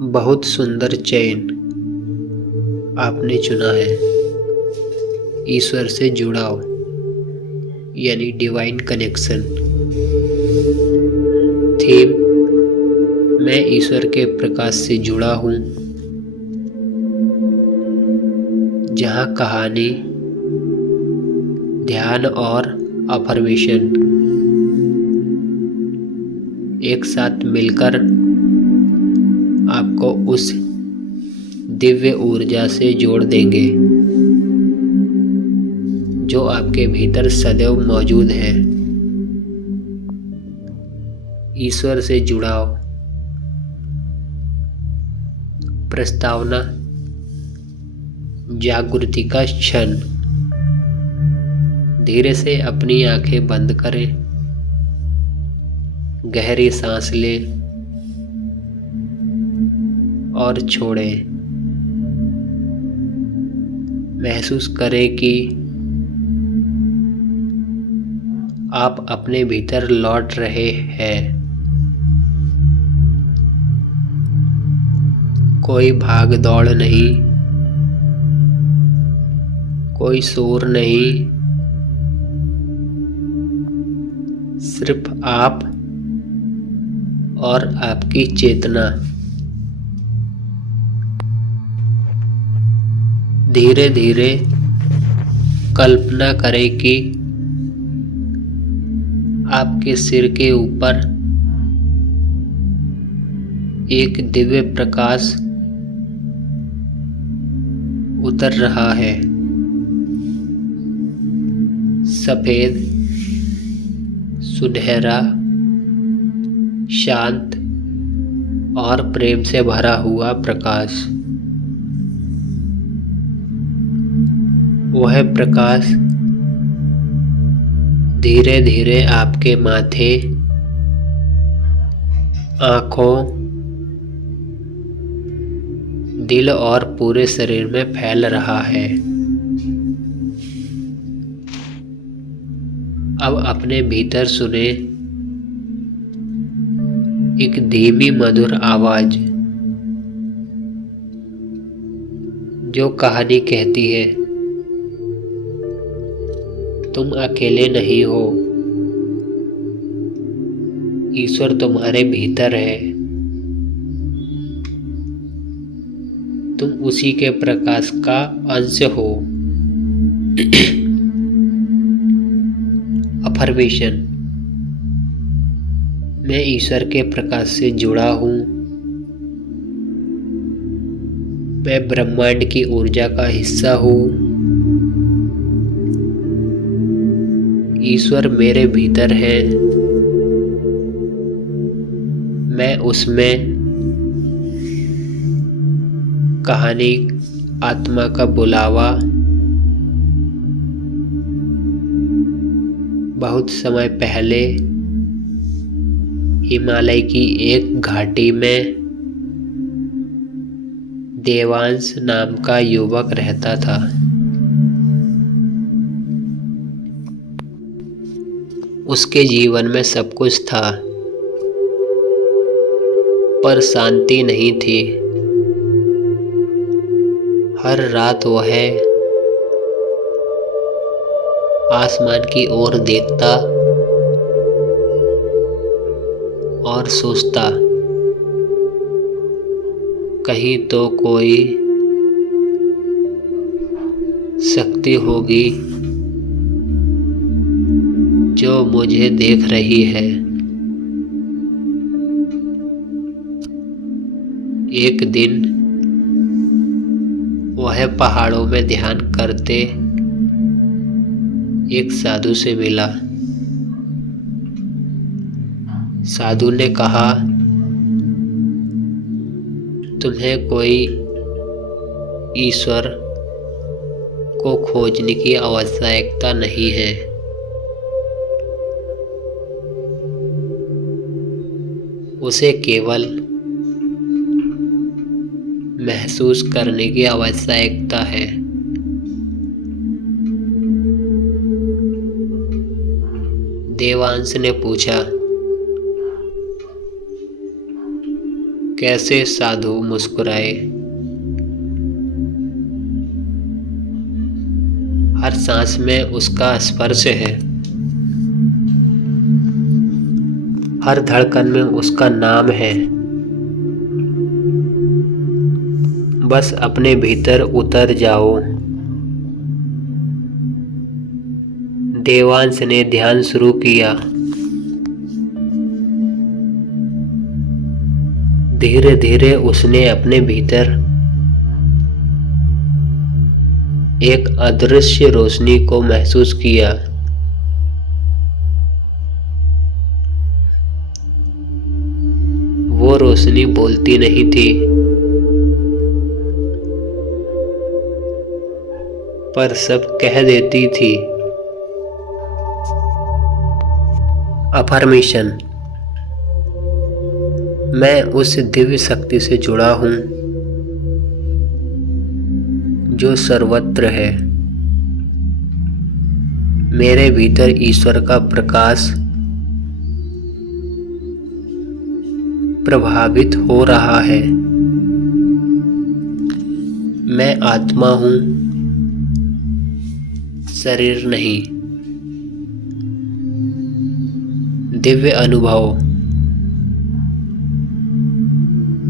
बहुत सुंदर चयन आपने चुना है। ईश्वर से जुड़ाव यानी डिवाइन कनेक्शन। थीम, मैं ईश्वर के प्रकाश से जुड़ा हूँ। जहाँ कहानी, ध्यान और अफर्मेशन एक साथ मिलकर आपको उस दिव्य ऊर्जा से जोड़ देंगे जो आपके भीतर सदैव मौजूद है। ईश्वर से जुड़ाव। प्रस्तावना, जागृति का क्षण। धीरे से अपनी आंखें बंद करें, गहरी सांस लें और छोड़ें। महसूस करें कि आप अपने भीतर लौट रहे हैं। कोई भाग दौड़ नहीं, कोई शोर नहीं, सिर्फ आप और आपकी चेतना। धीरे धीरे कल्पना करें कि आपके सिर के ऊपर एक दिव्य प्रकाश उतर रहा है। सफेद, सुनहरा, शांत और प्रेम से भरा हुआ प्रकाश। वह प्रकाश धीरे धीरे आपके माथे, आँखों, दिल और पूरे शरीर में फैल रहा है। अब अपने भीतर सुने एक धीमी मधुर आवाज जो कहानी कहती है, तुम अकेले नहीं हो। ईश्वर तुम्हारे भीतर है। तुम उसी के प्रकाश का अंश हो। अफर्मेशन, मैं ईश्वर के प्रकाश से जुड़ा हूँ। मैं ब्रह्मांड की ऊर्जा का हिस्सा हूँ। ईश्वर मेरे भीतर है। मैं उसमें। कहानी, आत्मा का बुलावा। बहुत समय पहले हिमालय की एक घाटी में देवांश नाम का युवक रहता था। उसके जीवन में सब कुछ था, पर शांति नहीं थी। हर रात वह आसमान की ओर देखता और सोचता, कहीं तो कोई शक्ति होगी जो मुझे देख रही है। एक दिन वह पहाड़ों में ध्यान करते एक साधु से मिला। साधु ने कहा, तुम्हें कोई ईश्वर को खोजने की आवश्यकता नहीं है। उसे केवल महसूस करने की आवश्यकता है। देवांश ने पूछा, कैसे साधु मुस्कुराए। हर सांस में उसका स्पर्श है, हर धड़कन में उसका नाम है। बस अपने भीतर उतर जाओ। देवांश ने ध्यान शुरू किया। धीरे धीरे उसने अपने भीतर एक अदृश्य रोशनी को महसूस किया। वो रोशनी बोलती नहीं थी, पर सब कह देती थी। अफर्मेशन। मैं उस दिव्य शक्ति से जुड़ा हूं जो सर्वत्र है। मेरे भीतर ईश्वर का प्रकाश प्रभावित हो रहा है। मैं आत्मा हूं, शरीर नहीं। दिव्य अनुभव।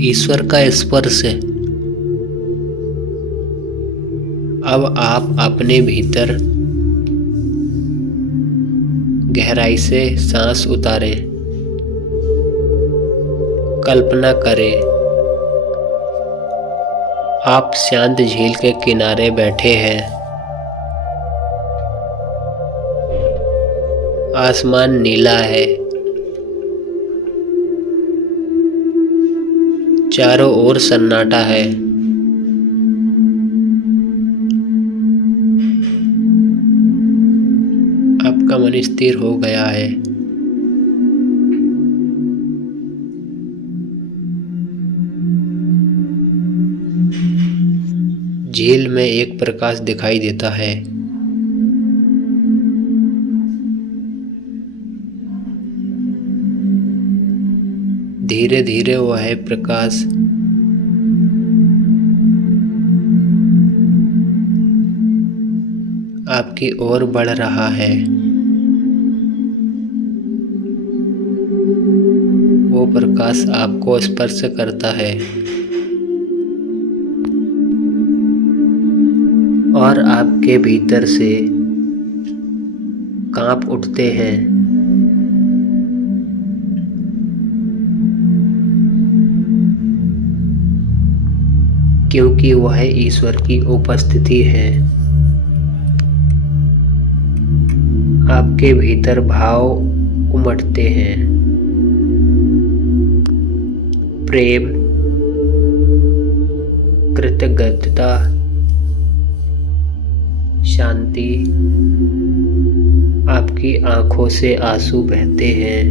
ईश्वर का स्पर्श। अब आप अपने भीतर गहराई से सांस उतारें। कल्पना करें, आप शांत झील के किनारे बैठे हैं। आसमान नीला है, चारों ओर सन्नाटा है। आपका मन स्थिर हो गया है। झील में एक प्रकाश दिखाई देता है। धीरे धीरे वह प्रकाश आपकी ओर बढ़ रहा है। वो प्रकाश आपको स्पर्श करता है और आपके भीतर से कांप उठते हैं। क्योंकि वह ईश्वर की उपस्थिति है। आपके भीतर भाव उमड़ते हैं। प्रेम, कृतज्ञता, शांति। आपकी आंखों से आंसू बहते हैं,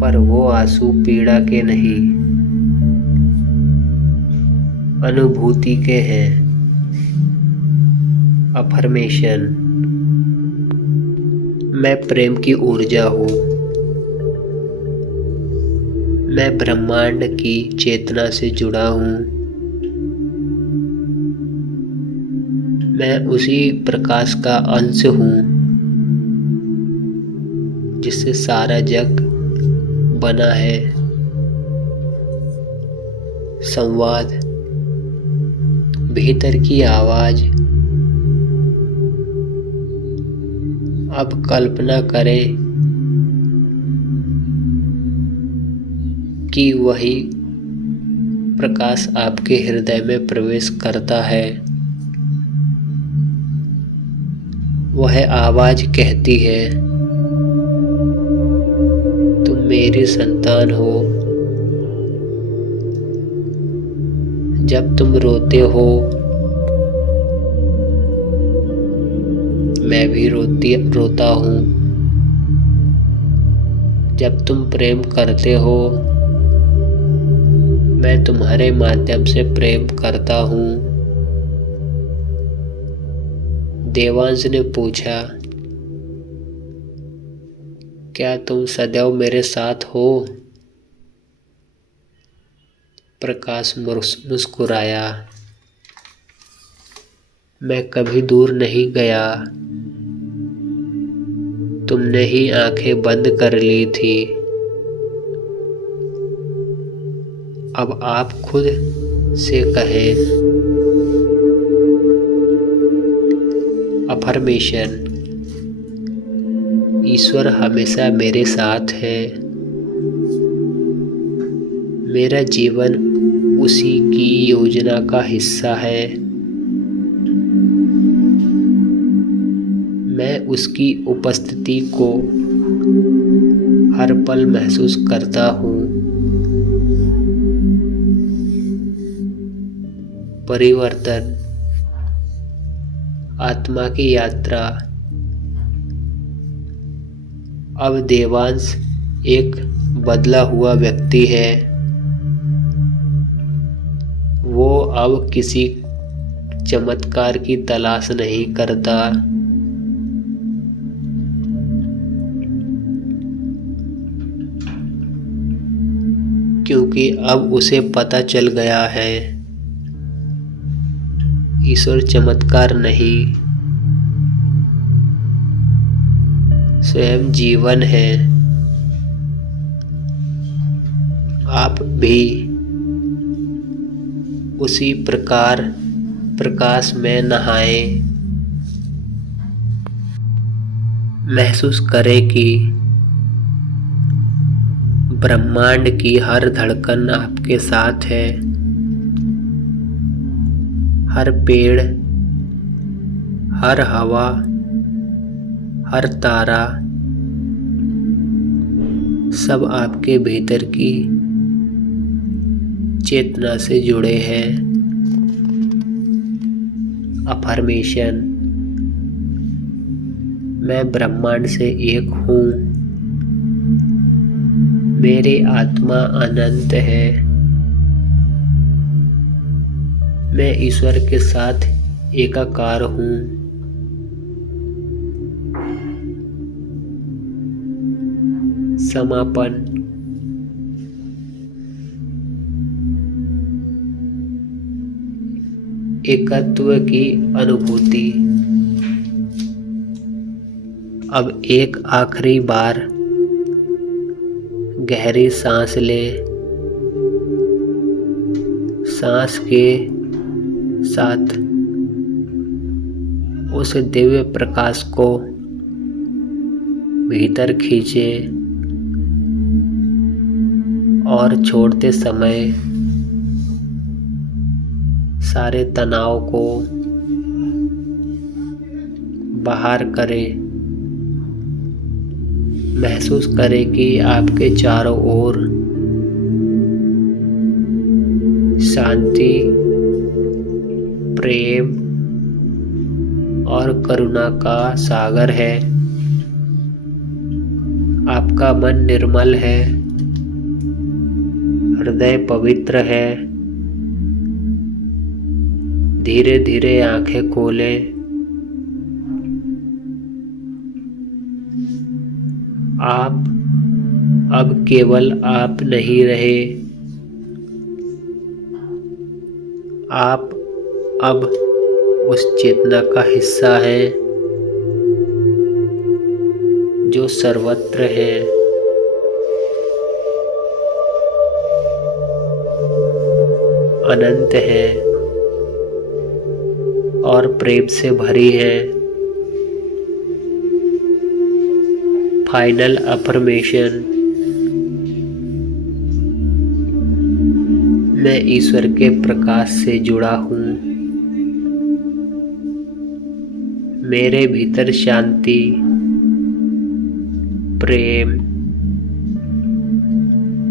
पर वो आंसू पीड़ा के नहीं, अनुभूति के हैं। अफर्मेशन। मैं प्रेम की ऊर्जा हूँ। मैं ब्रह्मांड की चेतना से जुड़ा हूँ। मैं उसी प्रकाश का अंश हूँ जिससे सारा जग बना है। संवाद। भीतर की आवाज। अब कल्पना करें कि वही प्रकाश आपके हृदय में प्रवेश करता है। वह आवाज कहती है, तुम मेरी संतान हो। जब तुम रोते हो, मैं भी रोता हूँ। जब तुम प्रेम करते हो, मैं तुम्हारे माध्यम से प्रेम करता हूँ। देवांश ने पूछा, क्या तुम सदैव मेरे साथ हो? प्रकाश मुस्कुराया। मैं कभी दूर नहीं गया, तुमने ही आंखें बंद कर ली थी। अब आप खुद से कहें। अफर्मेशन। ईश्वर हमेशा मेरे साथ है। मेरा जीवन उसी की योजना का हिस्सा है। मैं उसकी उपस्थिति को हर पल महसूस करता हूँ। परिवर्तन। आत्मा की यात्रा। अब देवांश एक बदला हुआ व्यक्ति है। वो अब किसी चमत्कार की तलाश नहीं करता। क्योंकि अब उसे पता चल गया है, ईश्वर चमत्कार नहीं, स्वयं जीवन है। आप भी उसी प्रकार प्रकाश में नहाएं। महसूस करें कि ब्रह्मांड की हर धड़कन आपके साथ है। हर पेड़, हर हवा, हर तारा, सब आपके भीतर की चेतना से जुड़े हैं। अफर्मेशन। मैं ब्रह्मांड से एक हूँ। मेरी आत्मा अनंत है। मैं ईश्वर के साथ एकाकार हूँ। समापन। एकत्व की अनुभूति। अब एक आखिरी बार गहरी सांस ले। सांस के साथ उस दिव्य प्रकाश को भीतर खींचे और छोड़ते समय सारे तनाव को बाहर करें। महसूस करें कि आपके चारों ओर शांति, प्रेम और करुणा का सागर है। आपका मन निर्मल है, हृदय पवित्र है। धीरे धीरे आंखें खोलें। आप अब केवल आप नहीं रहे। आप अब उस चेतना का हिस्सा हैं जो सर्वत्र है। अनंत है और प्रेम से भरी है। Final affirmation. मैं ईश्वर के प्रकाश से जुड़ा हूँ। मेरे भीतर शांति, प्रेम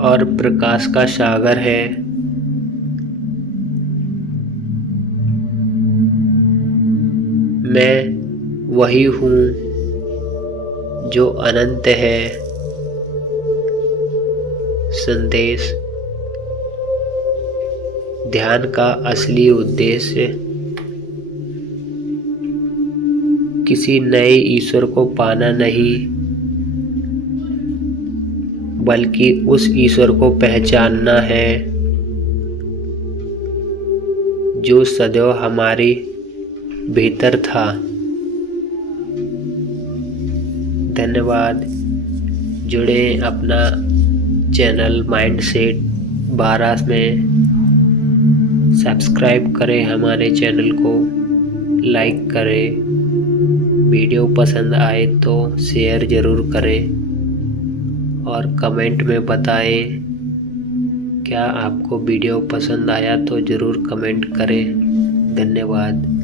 और प्रकाश का सागर है। मैं वही हूँ जो अनंत है। संदेश। ध्यान का असली उद्देश्य किसी नए ईश्वर को पाना नहीं, बल्कि उस ईश्वर को पहचानना है जो सदैव हमारे भीतर था। धन्यवाद। जुड़े अपना चैनल माइंडसेट 12 में। सब्सक्राइब करें हमारे चैनल को, लाइक करें, वीडियो पसंद आए तो शेयर ज़रूर करें और कमेंट में बताएं क्या आपको वीडियो पसंद आया तो ज़रूर कमेंट करें। धन्यवाद।